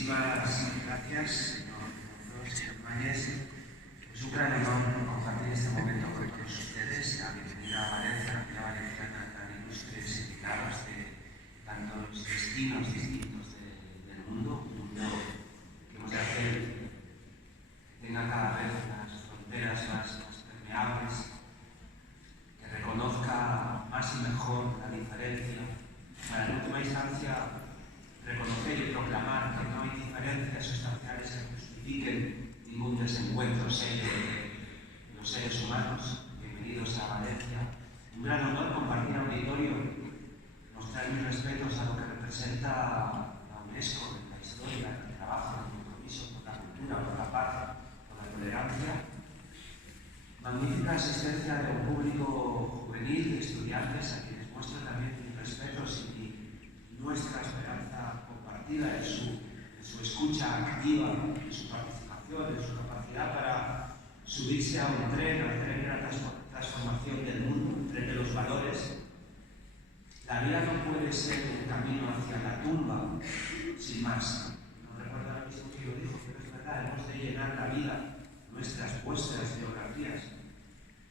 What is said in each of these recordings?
Muchísimas gracias, Rose Mañez. Es un gran honor compartir este momento con todos ustedes. La bienvenida a Valencia, la ciudad valenciana, tan ilustres invitados de tantos destinos distintos del mundo, un mundo que hemos de hacer que tenga cada vez las fronteras más permeables, que reconozca más y mejor la diferencia, para en última instancia reconocer y proclamar que no hay diferencias sustanciales que justifiquen ningún desencuentro serio de los seres humanos. Bienvenidos a Valencia. Un gran honor compartir auditorio, mostrar mis respetos a lo que representa la UNESCO en la historia, en el trabajo, en el compromiso por la cultura, por la paz, por la tolerancia. Magnífica asistencia de un público juvenil, de estudiantes, a quienes muestro también mis respetos y nuestra esperanza compartida en su escucha activa, en su participación, en su capacidad para subirse a un tren, hacer la transformación del mundo, un tren de los valores. La vida no puede ser un camino hacia la tumba sin más. No recuerdo ahora mismo quién lo dijo, pero es verdad, hemos de llenar la vida, vuestras biografías,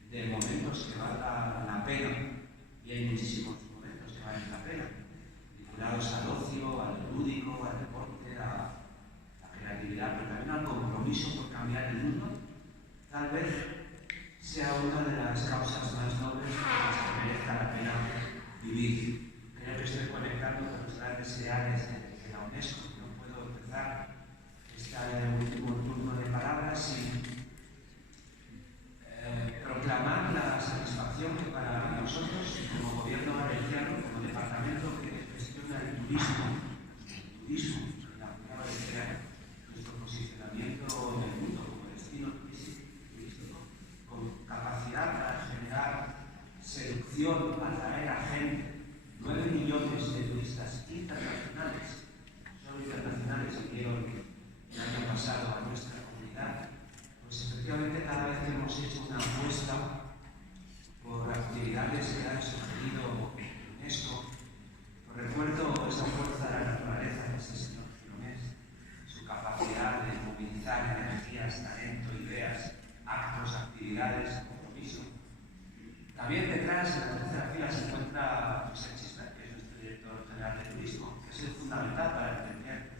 de momentos que valgan la pena, y hay muchísimos momentos que valen la pena, vinculados al ocio, al lúdico, al deporte, a la creatividad, pero también al compromiso por cambiar el mundo. Tal vez sea una de las causas más nobles por las que merezca la pena vivir. Creo que estoy conectando con los grandes ideales de la UNESCO. No puedo empezar este último turno de palabras sin proclamar la satisfacción que para nosotros, como gobierno valenciano, como departamento que gestiona el turismo en la comunidad valenciana, nuestro posicionamiento en el mundo como destino turístico, con capacidad para generar seducción, atraer a gente, 9 millones de turistas internacionales, solo internacionales, vinieron el año pasado a nuestra comunidad. Pues efectivamente cada vez que hemos hecho una apuesta por actividades que han sugerido UNESCO, recuerdo esa fuerza de la naturaleza de ese señor Filomés, su capacidad de movilizar energías, talento, ideas, actos, actividades, compromiso. También detrás, en la tercera fila, se encuentra José Chispa, que es nuestro director general de turismo, que es el fundamental para entender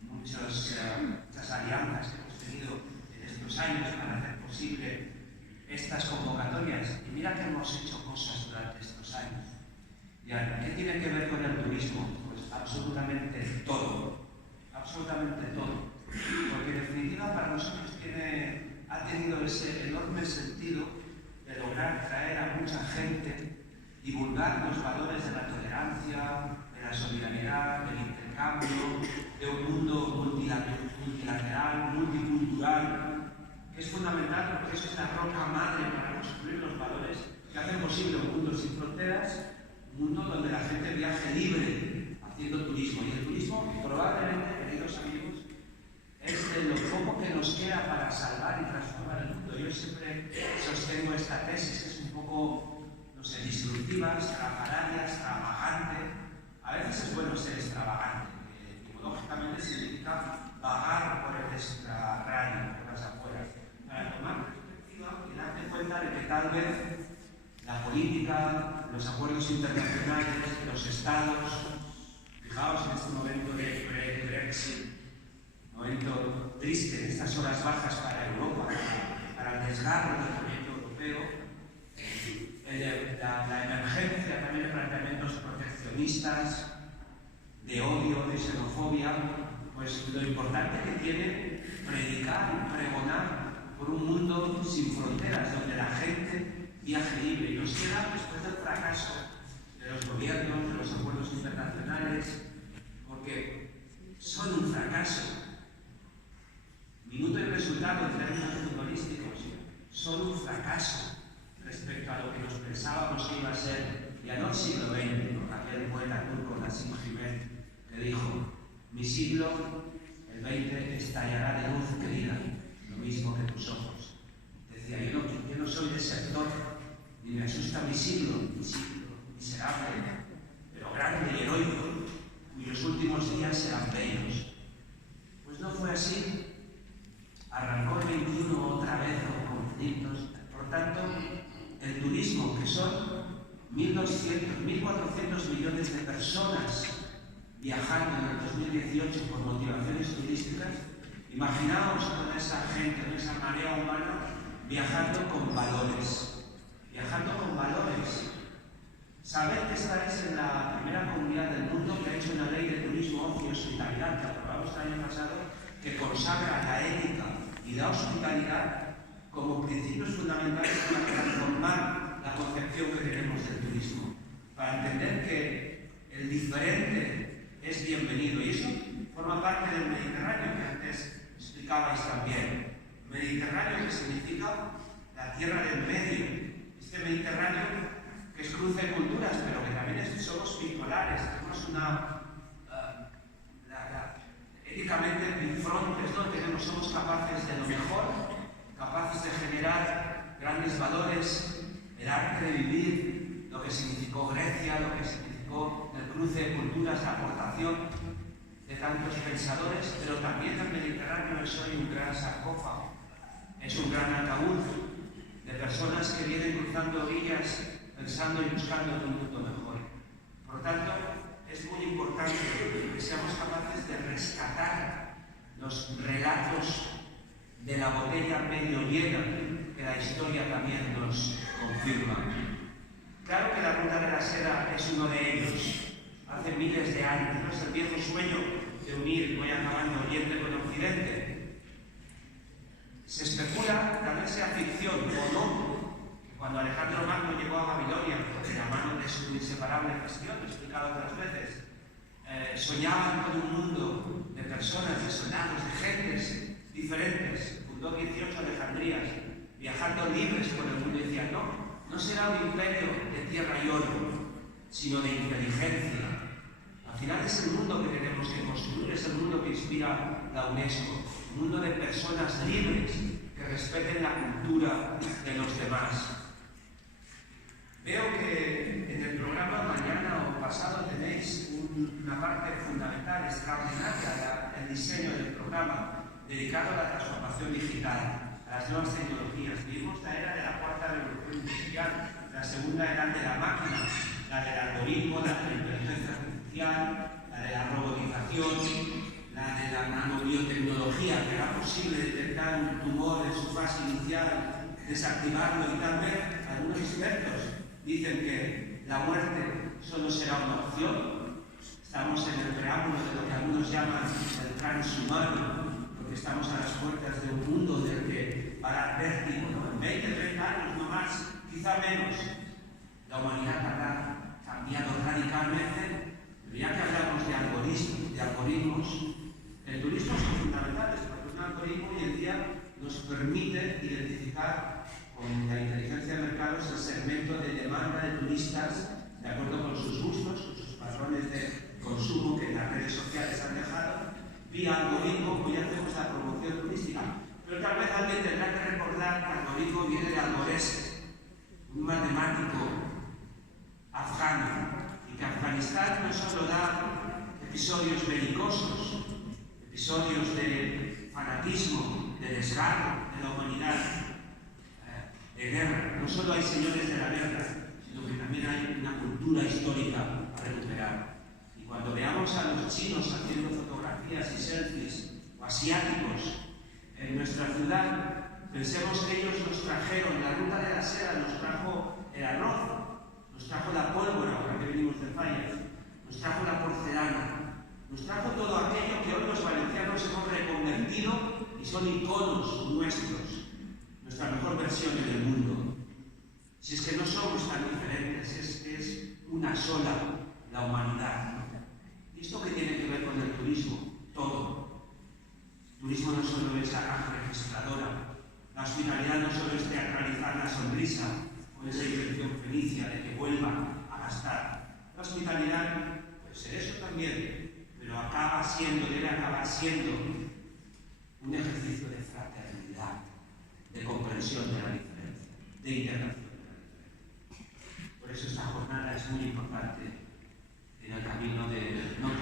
muchas alianzas que hemos tenido en estos años para hacer posible estas convocatorias. Y mira que hemos hecho cosas durante estos años. ¿Qué tiene que ver con el turismo? Pues absolutamente todo, absolutamente todo. Porque en definitiva para nosotros ha tenido ese enorme sentido de lograr traer a mucha gente, divulgar los valores de la tolerancia, de la solidaridad, del intercambio, de un mundo multilateral, multicultural, que es fundamental porque eso es la roca madre para construir los valores que hacen posible un mundo sin fronteras, un mundo donde la gente viaje libre haciendo turismo. Y el turismo, probablemente, queridos amigos, es de lo poco que nos queda para salvar y transformar el mundo. Yo siempre sostengo esta tesis, que es un poco, no sé, disruptiva, estrafalaria, extravagante. A veces es bueno ser extravagante, que etimológicamente significa vagar por el extrarradio, por las afueras, para tomar perspectiva y darte cuenta de que tal vez la política, los acuerdos internacionales, los estados, fijaos en este momento de Brexit, momento triste, en estas horas bajas para Europa, para el desgarro del proyecto europeo, la emergencia también de planteamientos proteccionistas, de odio, de xenofobia, pues lo importante que tiene predicar y pregonar por un mundo sin fronteras, donde la gente viaje libre. Y nos queda, después del fracaso de los gobiernos, de los acuerdos internacionales, porque son un fracaso. Minuto y resultado en términos futbolísticos son un fracaso respecto a lo que nos pensábamos que iba a ser ya no el siglo XX, con aquel poeta turco Nassim Hikmet, que dijo: mi siglo, el XX, estallará de luz querida, lo mismo que tus ojos. Decía, yo no soy desertor, ni me asusta mi siglo miserable, pero grande y heroico, cuyos últimos días serán bellos. 1.400 millones de personas viajando en el 2018 por motivaciones turísticas. Imaginaos toda esa gente, toda esa marea humana viajando con valores. Viajando con valores. Sabed que estáis en la primera comunidad del mundo que ha hecho una ley de turismo, ocio y hospitalidad que aprobamos el año pasado, que consagra la ética y la hospitalidad como principios fundamentales para transformar la concepción que tenemos del turismo, para entender que el diferente es bienvenido. Y eso forma parte del Mediterráneo, que antes explicabais también. Mediterráneo, que significa la tierra del medio. Este Mediterráneo que es cruce de culturas, pero que también somos bipolares, tenemos éticamente bifrontes, ¿no? Somos capaces de lo mejor, capaces de generar grandes valores, el arte de vivir, lo que significó Grecia, lo que significó el cruce de culturas, la aportación de tantos pensadores, pero también el Mediterráneo es hoy un gran sarcófago, es un gran ataúd de personas que vienen cruzando orillas pensando y buscando un mundo mejor. Por lo tanto, es muy importante que seamos capaces de rescatar los relatos de la botella medio llena, que la historia también nos confirma. Claro que la Ruta de la Seda es uno de ellos. Hace miles de años, ¿no? Es el viejo sueño de unir, voy acabando, Oriente con Occidente. Se especula, tal vez sea ficción o no, cuando Alejandro Magno llegó a Babilonia, de la mano de su inseparable gestión, lo he explicado otras veces, soñaban con un mundo de personas, de soldados, de gentes diferentes. Fundó 18 Alejandrías, viajando libres por el mundo, y decían, no será un imperio de tierra y oro, sino de inteligencia. Al final es el mundo que tenemos que construir, es el mundo que inspira la UNESCO, un mundo de personas libres que respeten la cultura de los demás. Veo que en el programa mañana o pasado tenéis una parte fundamental, extraordinaria, el diseño del programa dedicado a la transformación digital, a las nuevas tecnologías. Vivimos la era de la cuarta revolución industrial, la segunda era de la máquina, la del algoritmo, la de la inteligencia artificial, la de la robotización, la de la nanobiotecnología, que hará posible detectar un tumor en su fase inicial, desactivarlo, y tal vez algunos expertos dicen que la muerte solo será una opción. Estamos en el preámbulo de lo que algunos llaman el transhumano, porque estamos a las puertas de un mundo del que va a dar vértigo, ¿no? En 20, 30 años, no más, quizá menos, la humanidad habrá cambiado radicalmente. Pero ya que hablamos de algoritmos, el turismo son fundamentales, porque un algoritmo hoy en día nos permite identificar con la inteligencia de mercados el segmento de demanda de turistas de acuerdo con sus gustos, con sus patrones de consumo que en las redes sociales han dejado. Vía algoritmo, hoy hacemos la promoción turística. Pero tal vez alguien tendrá que recordar que el algoritmo viene de Algorés, un matemático afgano, y que Afganistán no solo da episodios belicosos, episodios de fanatismo, de desgarro de la humanidad, de guerra. No solo hay señores de la guerra, sino que también hay una cultura histórica a recuperar. Y cuando veamos a los chinos haciendo fotografías y selfies, o asiáticos en nuestra ciudad, pensemos que ellos nos trajeron, la Ruta de la Seda nos trajo el arroz, nos trajo la pólvora, ahora que venimos de Fallas, nos trajo la porcelana, nos trajo todo aquello que hoy los valencianos hemos reconvertido y son iconos nuestros, nuestra mejor versión en el mundo. Si es que no somos tan diferentes, es una sola la humanidad, ¿no? ¿Y esto qué tiene que ver con el turismo? Todo. El turismo no solo es la caja registradora, la hospitalidad no solo es teatralizar la sonrisa o esa intención felicia de que vuelvan a gastar. La hospitalidad puede ser eso también, pero acaba siendo, debe acabar siendo un ejercicio de fraternidad, de comprensión de la diferencia, de integración de la diferencia. Por eso esta jornada es muy importante en el camino de no